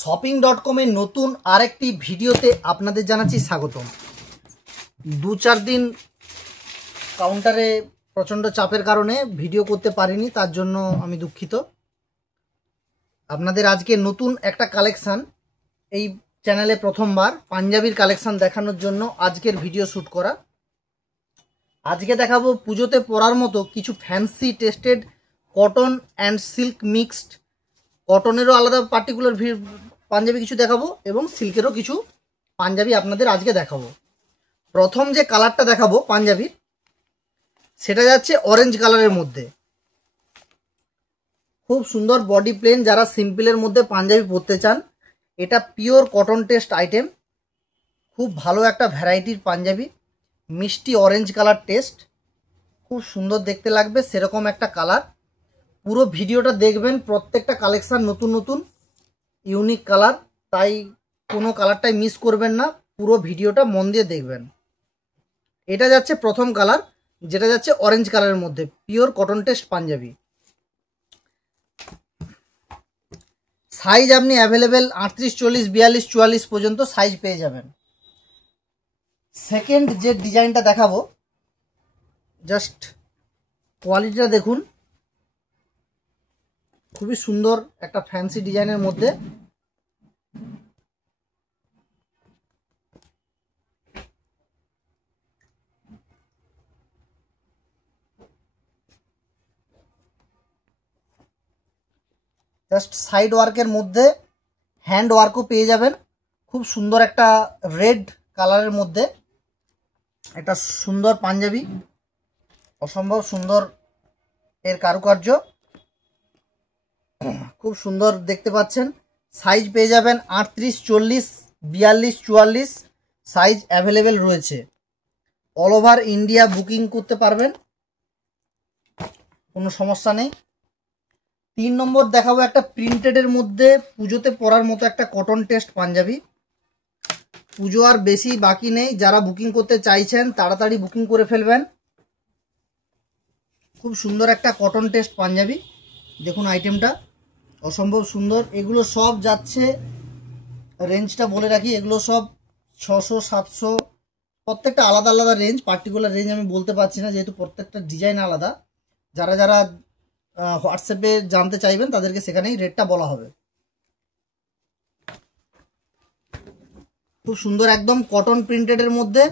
শপিং.com এর নতুন আরেকটি ভিডিওতে আপনাদের জানাচ্ছি স্বাগতম। 2-4 দিন কাউন্টারে প্রচণ্ড চাপের কারণে ভিডিও করতে পারিনি, তার জন্য আমি দুঃখিত। আপনাদের আজকে নতুন একটা কালেকশান, এই চ্যানেলে প্রথমবার পাঞ্জাবির কালেকশান দেখানোর জন্য আজকের ভিডিও শ্যুট করা। আজকে দেখাবো পুজোতে পরার মতো কিছু fancy tested cotton and silk mixed, কটনেরও আলাদা পার্টিকুলার পাঞ্জাবি কিছু দেখাবো এবং সিল্কেরও কিছু পাঞ্জাবি আপনাদের আজকে দেখাবো। প্রথম যে কালারটা দেখাবো পাঞ্জাবির, সেটা যাচ্ছে অরেঞ্জ কালারের মধ্যে। খুব সুন্দর বডি প্লেন, যারা সিম্পলের মধ্যে পাঞ্জাবি পরতে চান, এটা পিওর কটন টেস্ট আইটেম। খুব ভালো একটা ভ্যারাইটির পাঞ্জাবি, মিষ্টি অরেঞ্জ কালার টেস্ট, খুব সুন্দর দেখতে লাগবে সেরকম একটা কালার। পুরো ভিডিওটা দেখবেন, প্রত্যেকটা কালেকশান নতুন নতুন ইউনিক কালার, তাই কোনো কালারটাই মিস করবেন না, পুরো ভিডিওটা মন দিয়ে দেখবেন। এটা যাচ্ছে প্রথম কালার, যেটা যাচ্ছে অরেঞ্জ কালারের মধ্যে, pure cotton test Punjabi. Size আপনি অ্যাভেলেবেল 38, 40, 42, 44 পর্যন্ত সাইজ পেয়ে যাবেন। সেকেন্ড যে ডিজাইনটা দেখাবো, জাস্ট কোয়ালিটিটা দেখুন, খুবই সুন্দর একটা ফ্যান্সি ডিজাইনের মধ্যে। জাস্ট সাইড ওয়ার্কের মধ্যে হ্যান্ড ওয়ার্কও পেয়ে যাবেন। খুব সুন্দর একটা রেড কালারের মধ্যে একটা সুন্দর পাঞ্জাবি, অসম্ভব সুন্দর এর কারুকার্য, খুব সুন্দর দেখতে পাচ্ছেন। সাইজ পেয়ে যাবেন 38, 40, 42, 44 সাইজ অ্যাভেলেবেল রয়েছে। অল ওভার ইন্ডিয়া বুকিং করতে পারবেন, কোনো সমস্যা নেই। 3 নম্বর দেখাবো একটা প্রিন্টেডের মধ্যে পুজোতে পরার মতো একটা কটন টেস্ট পাঞ্জাবি। পুজো আর বেশি বাকি নেই, যারা বুকিং করতে চাইছেন তাড়াতাড়ি বুকিং করে ফেলবেন। খুব সুন্দর একটা কটন টেস্ট পাঞ্জাবি, দেখুন আইটেমটা অসম্ভব সুন্দর। এগুলো সব যাচ্ছে, রেঞ্জটা বলে রাখি, এগুলো সব 600, 700, প্রত্যেকটা আলাদা আলাদা রেঞ্জ, পার্টিকুলার রেঞ্জ আমি বলতে পারছি না, যেহেতু প্রত্যেকটা ডিজাইন আলাদা। যারা যারা হোয়াটসঅ্যাপে জানতে চাইবেন তাদেরকে সেখানেই রেটটা বলা হবে। খুব সুন্দর একদম কটন প্রিন্টেডের মধ্যে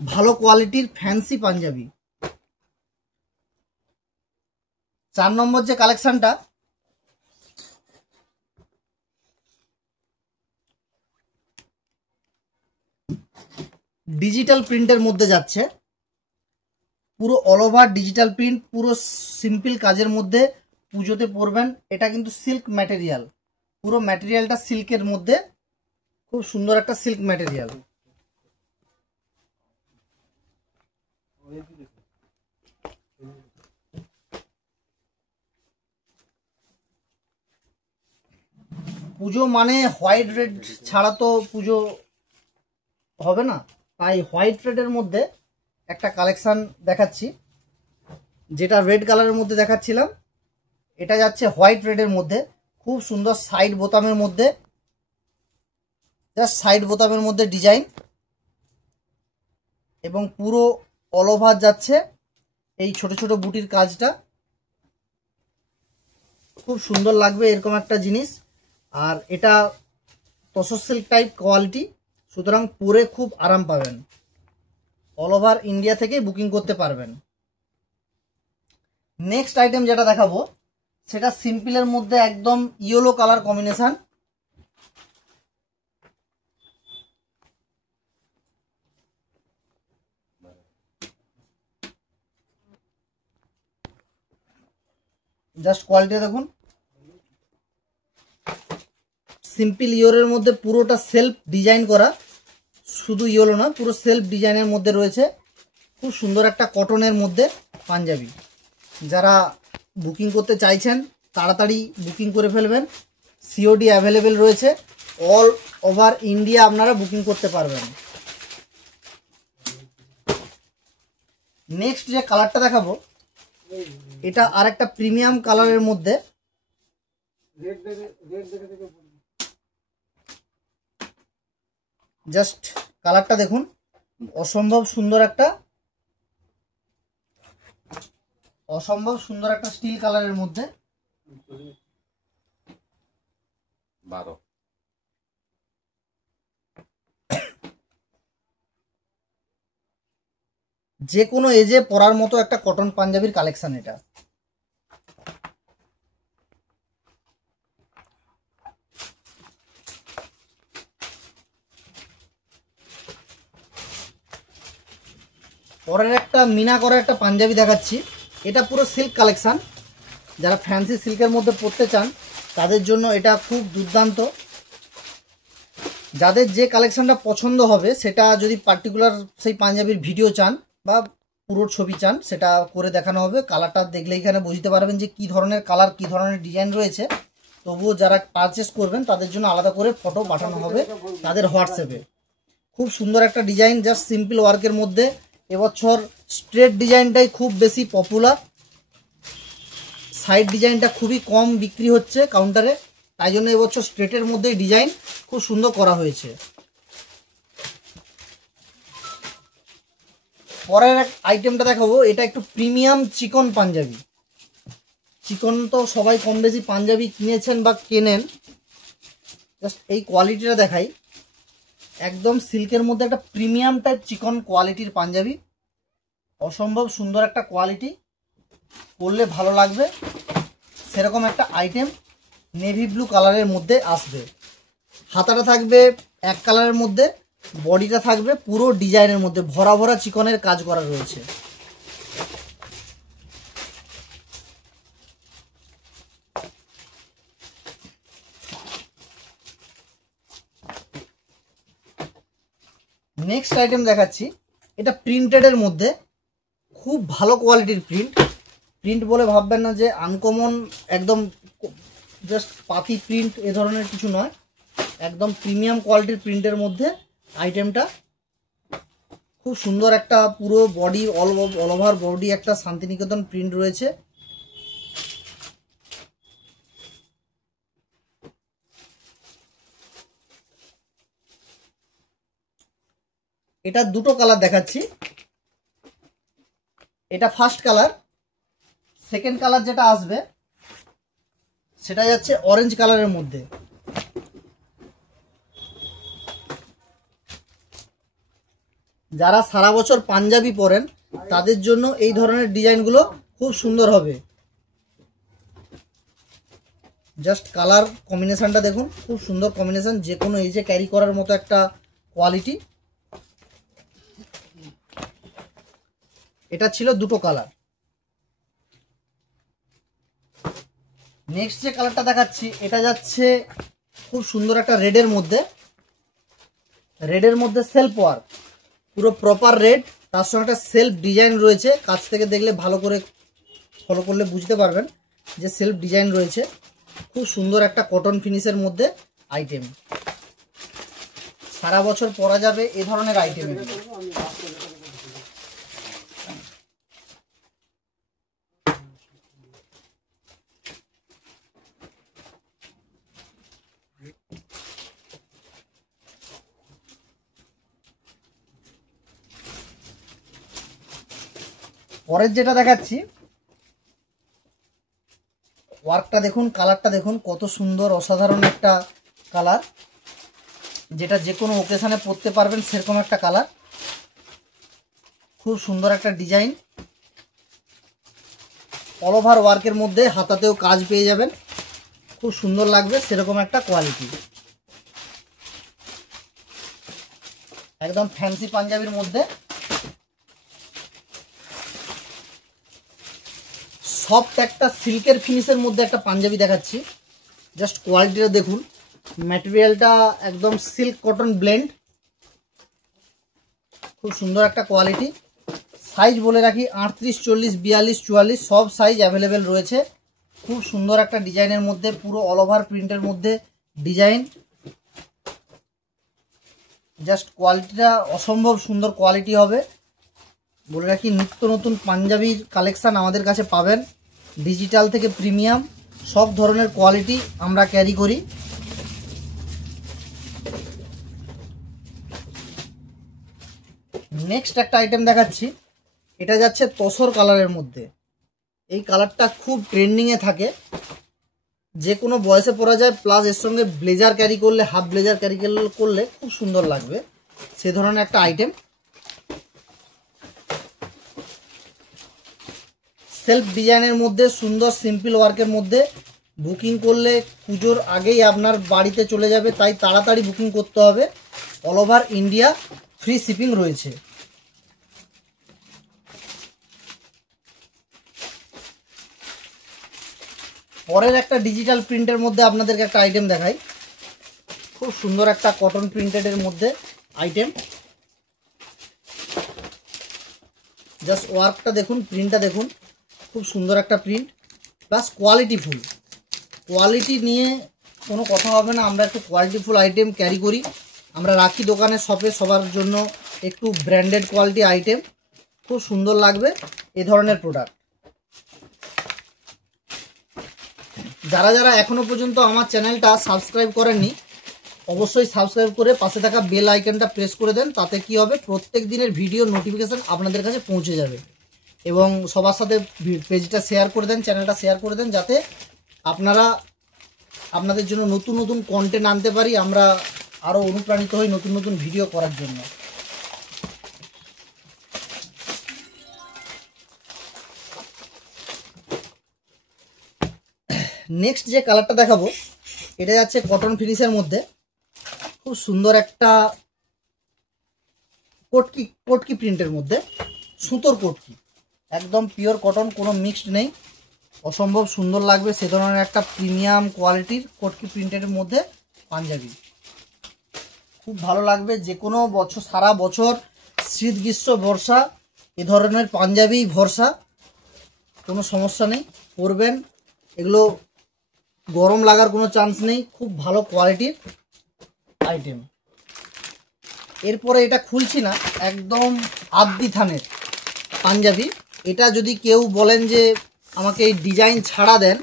ভালো কোয়ালিটির ফ্যান্সি পাঞ্জাবি। 4 নম্বর যে কালেকশনটা, ডিজিটাল প্রিন্টের মধ্যে যাচ্ছে, পুরো অল ওভার ডিজিটাল প্রিন্ট, পুরো সিম্পল কাজের মধ্যে পুজোতে পরবেন। এটা কিন্তু সিল্ক ম্যাটেরিয়াল, পুরো ম্যাটেরিয়ালটা সিল্কের মধ্যে, খুব সুন্দর একটা সিল্ক ম্যাটেরিয়াল। পুজো মানে হোয়াইট রেড ছাড়া তো পুজো হবে না, তাই হোয়াইট রেডের মধ্যে একটা কালেকশান দেখাচ্ছি। যেটা রেড কালারের মধ্যে দেখাচ্ছিলাম, এটা যাচ্ছে হোয়াইট রেডের মধ্যে। খুব সুন্দর সাইড বোতামের মধ্যে, জাস্ট সাইড বোতামের মধ্যে ডিজাইন, এবং পুরো অল ওভার যাচ্ছে এই ছোট ছোট বুটির কাজটা। খুব সুন্দর লাগবে এরকম একটা জিনিস। আর এটা তসর সিল্ক টাইপ কোয়ালিটি, সুতরাং পরে খুব আরাম পাবেন। অল ওভার ইন্ডিয়া থেকে বুকিং করতে পারবেন। নেক্সট আইটেম যেটা দেখাবো, সেটা সিম্পলের মধ্যে একদম yellow colour combination. Just quality দেখুন, সিম্পল ইয়োরের মধ্যে পুরোটা সেলফ ডিজাইন করা, শুধু ইয়েলো না, পুরো সেলফ ডিজাইনের মধ্যে রয়েছে। খুব সুন্দর একটা কটনের মধ্যে পাঞ্জাবি। যারা বুকিং করতে চাইছেন তাড়াতাড়ি বুকিং করে ফেলবেন, সিওডি অ্যাভেলেবেল রয়েছে, অল ওভার ইন্ডিয়া আপনারা বুকিং করতে পারবেন। নেক্সট যে কালারটা দেখাবো, এটা আর একটা প্রিমিয়াম কালারের মধ্যে, জাস্ট কালারটা দেখুন, অসম্ভব সুন্দর একটা স্টিল কালারের মধ্যে। 12 যে কোনো এজে পরার মতো একটা কটন পাঞ্জাবির কালেকশন এটা। পরের একটা মিনা করা একটা পাঞ্জাবি দেখাচ্ছি। এটা পুরো সিল্ক কালেকশন, যারা ফ্যান্সি সিল্কের মধ্যে পরতে চান তাদের জন্য এটা খুব দুর্দান্ত। যাদের যে কালেকশনটা পছন্দ হবে সেটা যদি পার্টিকুলার সেই পাঞ্জাবির ভিডিও চান বা পুরো ছবি চান সেটা করে দেখানো হবে। কালারটা দেখলে এখানে বুঝতে পারবেন যে কি ধরনের কালার, কি ধরনের ডিজাইন রয়েছে। তবুও যারা পারচেস করবেন তাদের জন্য আলাদা করে ফটো পাঠানো হবে তাদের হোয়াটসঅ্যাপে। খুব সুন্দর একটা ডিজাইন, জাস্ট সিম্পল ওয়ার্কের মধ্যে। এবছর স্ট্রেট ডিজাইনটাই খুব বেশি পপুলার, সাইড ডিজাইনটা খুবই কম বিক্রি হচ্ছে কাউন্টারে, তাই জন্য এবছর স্ট্রেটের মধ্যেই ডিজাইন খুব সুন্দর করা হয়েছে। পরের আইটেমটা দেখাবো, এটা একটু প্রিমিয়াম চিকন পাঞ্জাবি। চিকন তো সবাই কম বেশি পাঞ্জাবি কিনেছেন বা কেনেন, জাস্ট এই কোয়ালিটিটা দেখাই। একদম সিল্কের মধ্যে একটা প্রিমিয়াম টাইপ চিকন কোয়ালিটির পাঞ্জাবি, অসম্ভব সুন্দর একটা কোয়ালিটি, পরলে ভালো লাগবে সেরকম একটা আইটেম। নেভি ব্লু কালারের মধ্যে আসবে, হাতাটা থাকবে এক কালারের মধ্যে, বডিটা থাকবে পুরো ডিজাইনের মধ্যে, ভরা ভরা চিকনের কাজ করা রয়েছে। নেক্সট আইটেম দেখাচ্ছি, এটা প্রিন্টেডের মধ্যে, খুব ভালো কোয়ালিটির প্রিন্ট বলে ভাববেন না যে আনকমন, একদম জাস্ট পাতি প্রিন্ট এ ধরনের কিছু নয়, একদম প্রিমিয়াম কোয়ালিটির প্রিন্টের মধ্যে আইটেমটা। খুব সুন্দর একটা পুরো বডি অল ওভার বডি একটা শান্তিনিকেতন প্রিন্ট রয়েছে। এটা দুটো কালার দেখাচ্ছি, এটা ফার্স্ট কালার। সেকেন্ড কালার যেটা আসবে সেটা যাচ্ছে অরেঞ্জ কালারের মধ্যে। যারা সারা বছর পাঞ্জাবি পরেন তাদের জন্য এই ধরনের ডিজাইনগুলো খুব সুন্দর হবে। জাস্ট কালার কম্বিনেশনটা দেখুন, খুব সুন্দর কম্বিনেশন, যে কোনো এজে ক্যারি করার মতো একটা কোয়ালিটি। এটা ছিল দুটো কালার। নেক্সট যে কালারটা দেখাচ্ছি এটা যাচ্ছে খুব সুন্দর একটা রেডের মধ্যে সেলফ ওয়ার্ক, পুরো প্রপার রেড, তার সঙ্গে একটা সেলফ ডিজাইন রয়েছে। কাছ থেকে দেখলে ভালো করে ফলো করলে বুঝতে পারবেন যে সেলফ ডিজাইন রয়েছে। খুব সুন্দর একটা কটন ফিনিশের মধ্যে আইটেম, সারা বছর পরা যাবে এ ধরনের আইটেম। পরের যেটা দেখাচ্ছি, ওয়ার্কটা দেখুন, কালারটা দেখুন, কত সুন্দর অসাধারণ একটা কালার, যেটা যে কোনো ওকেশনে পরতে পারবেন সেরকম একটা কালার। খুব সুন্দর একটা ডিজাইন, অল ওভার ওয়ার্কের মধ্যে, হাতাতেও কাজ পেয়ে যাবেন, খুব সুন্দর লাগবে সেরকম একটা কোয়ালিটি। একদম ফ্যান্সি পাঞ্জাবির মধ্যে সফট একটা সিল্কের ফিনিশের মধ্যে একটা পাঞ্জাবি দেখাচ্ছি। জাস্ট কোয়ালিটিটা দেখুন, ম্যাটেরিয়ালটা একদম সিল্ক কটন ব্লেন্ড, খুব সুন্দর একটা কোয়ালিটি। সাইজ বলে রাখি 38, 40, 42, 44 সব সাইজ অ্যাভেলেবেল রয়েছে। খুব সুন্দর একটা ডিজাইনের মধ্যে, পুরো অল ওভার প্রিন্টের মধ্যে ডিজাইন। জাস্ট কোয়ালিটিটা অসম্ভব সুন্দর কোয়ালিটি হবে। বলে রাখি নিত্য নতুন পাঞ্জাবির কালেকশান আমাদের কাছে পাবেন, ডিজিটাল থেকে প্রিমিয়াম সব ধরনের কোয়ালিটি আমরা ক্যারি করি। নেক্সট একটা আইটেম দেখাচ্ছি, এটা যাচ্ছে তসর কালারের মধ্যে। এই কালারটা খুব ট্রেন্ডিংয়ে থাকে, যে কোনো বয়সে পরা যায়, প্লাস এর সঙ্গে ব্লেজার ক্যারি করলে, হাফ ব্লেজার ক্যারি করলে খুব সুন্দর লাগবে, সে ধরনের একটা আইটেম। সেলফ ডিজাইনের মধ্যে, সুন্দর সিম্পল ওয়ার্কের মধ্যে, বুকিং করলে পুজোর আগেই আপনার বাড়িতে চলে যাবে, তাই তাড়াতাড়ি বুকিং করতে হবে। All over India free shipping রয়েছে। পরের একটা ডিজিটাল প্রিন্টের মধ্যে আপনাদেরকে একটা আইটেম দেখাই, খুব সুন্দর একটা কটন প্রিন্টেডের মধ্যে আইটেম। জাস্ট ওয়ার্কটা দেখুন, প্রিন্টটা দেখুন, খুব সুন্দর একটা প্রিন্ট, প্লাস কোয়ালিটিফুল। কোয়ালিটি নিয়ে কোনো কথা হবে না, আমরা একটু কোয়ালিটিফুল আইটেম ক্যারি করি, আমরা রাখি দোকানে শপে সবার জন্য একটু ব্র্যান্ডেড কোয়ালিটি আইটেম, খুব সুন্দর লাগবে এ ধরনের প্রোডাক্ট। যারা যারা এখনো পর্যন্ত আমার চ্যানেলটা সাবস্ক্রাইব করেননি, অবশ্যই সাবস্ক্রাইব করে পাশে থাকা বেল আইকনটা প্রেস করে দেন, তাতে কি হবে, প্রত্যেক দিনের ভিডিও নোটিফিকেশান আপনাদের কাছে পৌঁছে যাবে। এবং সবার সাথে পেজটা শেয়ার করে দেন, চ্যানেলটা শেয়ার করে দেন, যাতে আপনারা আপনাদের জন্য নতুন নতুন কন্টেন্ট আনতে পারি, আমরা আরও অনুপ্রাণিত হই নতুন নতুন ভিডিও করার জন্য। নেক্সট যে কালারটা দেখাবো, এটা যাচ্ছে কটন ফিনিশের মধ্যে, খুব সুন্দর একটা কটকি প্রিন্টের মধ্যে, সুতোর কটকি, একদম পিওর কটন, কোনো মিক্সড নেই, অসম্ভব সুন্দর লাগবে সে ধরনের একটা প্রিমিয়াম কোয়ালিটির কটকি প্রিন্টের মধ্যে পাঞ্জাবি। খুব ভালো লাগবে, যে কোনো বছর, সারা বছর শীত গ্রীষ্ম বর্ষা এ ধরনের পাঞ্জাবি ভরসা, কোনো সমস্যা নেই, পরবেন, এগুলো গরম লাগার কোনো চান্স নেই, খুব ভালো কোয়ালিটির আইটেম। এরপরে এটা খুলছি না, একদম আদ্দি থানের পাঞ্জাবি। এটা যদি কেউ বলেন যে আমাকে এই ডিজাইন ছাড়া দেন,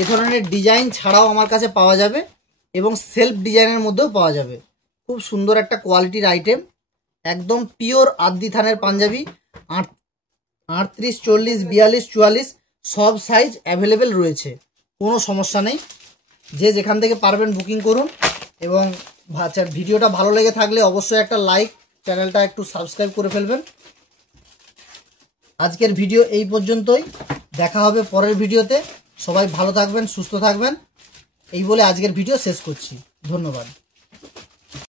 এ ধরনের ডিজাইন ছাড়াও আমার কাছে পাওয়া যাবে, এবং সেলফ ডিজাইনের মধ্যেও পাওয়া যাবে। খুব সুন্দর একটা কোয়ালিটির আইটেম, একদম পিওর আদ্দি থানের পাঞ্জাবি। 38, 40, 42, 44 সব সাইজ অ্যাভেলেবেল রয়েছে, কোনো সমস্যা নেই। যে যেখান থেকে পারবেন বুকিং করুন, এবং ভিডিওটা ভালো লেগে থাকলে অবশ্যই একটা লাইক, চ্যানেলটা একটু সাবস্ক্রাইব করে ফেলবেন। আজকের ভিডিও এই পর্যন্তই, দেখা হবে পরের ভিডিওতে। সবাই ভালো থাকবেন, সুস্থ থাকবেন, এই বলে আজকের ভিডিও শেষ করছি। ধন্যবাদ।